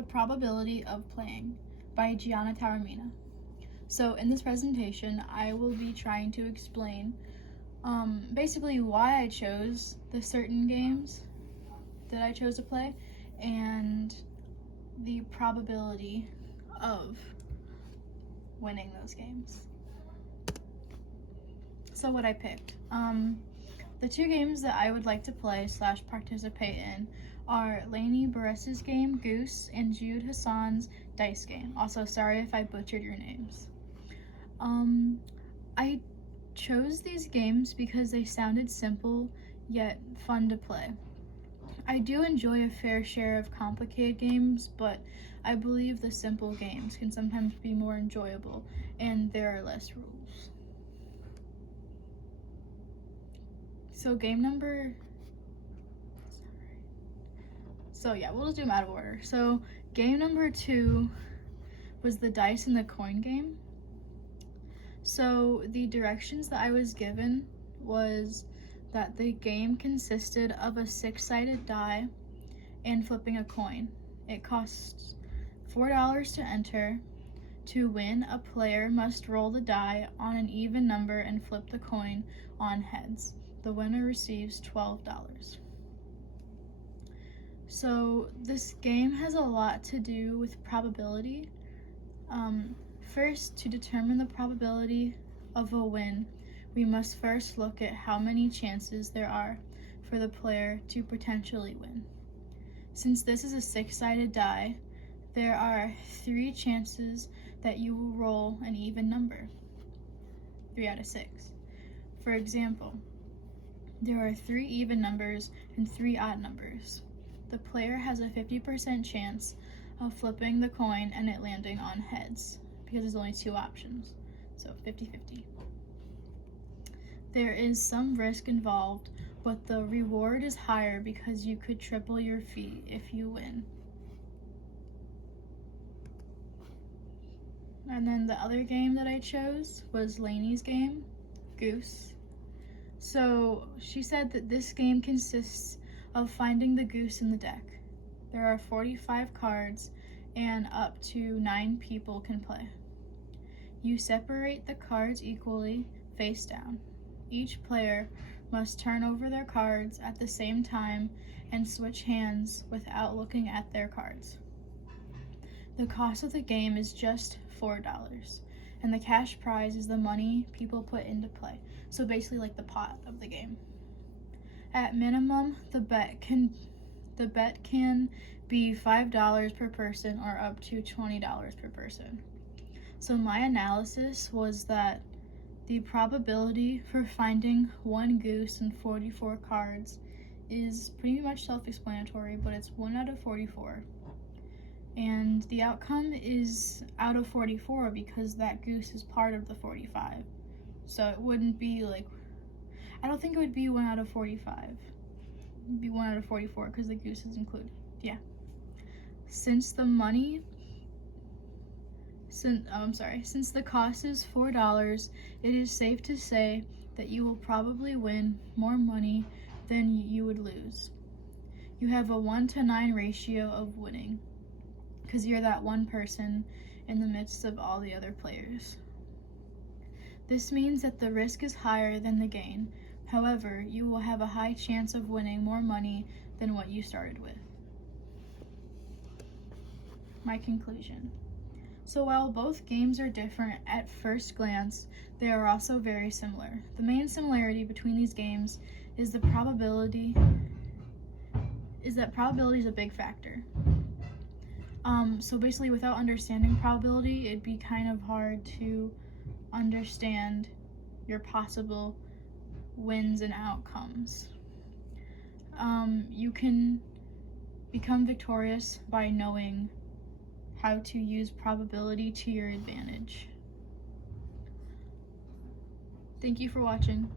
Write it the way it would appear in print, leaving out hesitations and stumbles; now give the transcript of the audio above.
The Probability of Playing by Gianna Taormina. So in this presentation, I will be trying to explain basically why I chose the certain games that I chose to play and the probability of winning those games. So what I picked. The two games that I would like to play / participate in are Lainey Barres' game, Goose, and Jude Hassan's dice game. Also, sorry if I butchered your names. I chose these games because they sounded simple yet fun to play. I do enjoy a fair share of complicated games, but I believe the simple games can sometimes be more enjoyable and there are less rules. So we'll just do them out of order. So game number 2 was the dice and the coin game. So the directions that I was given was that the game consisted of a 6-sided die and flipping a coin. It costs $4 to enter. To win, a player must roll the die on an even number and flip the coin on heads. The winner receives $12. So this game has a lot to do with probability. First, to determine the probability of a win, we must first look at how many chances there are for the player to potentially win. Since this is a 6-sided die, there are 3 chances that you will roll an even number, 3 out of 6. For example, there are 3 even numbers and 3 odd numbers. The player has a 50% chance of flipping the coin and it landing on heads, because there's only 2 options, so 50-50. There is some risk involved, but the reward is higher because you could triple your fee if you win. And then the other game that I chose was Lainey's game, Goose. So she said that this game consists of finding the goose in the deck. There are 45 cards and up to 9 people can play. You separate the cards equally, face down. Each player must turn over their cards at the same time and switch hands without looking at their cards. The cost of the game is just $4, and the cash prize is the money people put into play. So basically like the pot of the game. At minimum, the bet can be $5 per person or up to $20 per person. So my analysis was that the probability for finding 1 goose and 44 cards is pretty much self-explanatory, but it's 1 out of 44. And the outcome is out of 44 because that goose is part of the 45. So it wouldn't be I don't think it would be 1 out of 45. It'd be 1 out of 44 because the goose is included. Yeah. Since the cost is $4, it is safe to say that you will probably win more money than you would lose. You have a 1-to-9 ratio of winning because you're that one person in the midst of all the other players. This means that the risk is higher than the gain. However, you will have a high chance of winning more money than what you started with. My conclusion. So while both games are different at first glance, they are also very similar. The main similarity between these games is that probability is a big factor. So basically without understanding probability, it'd be kind of hard to understand your possible wins and outcomes. You can become victorious by knowing how to use probability to your advantage. Thank you for watching.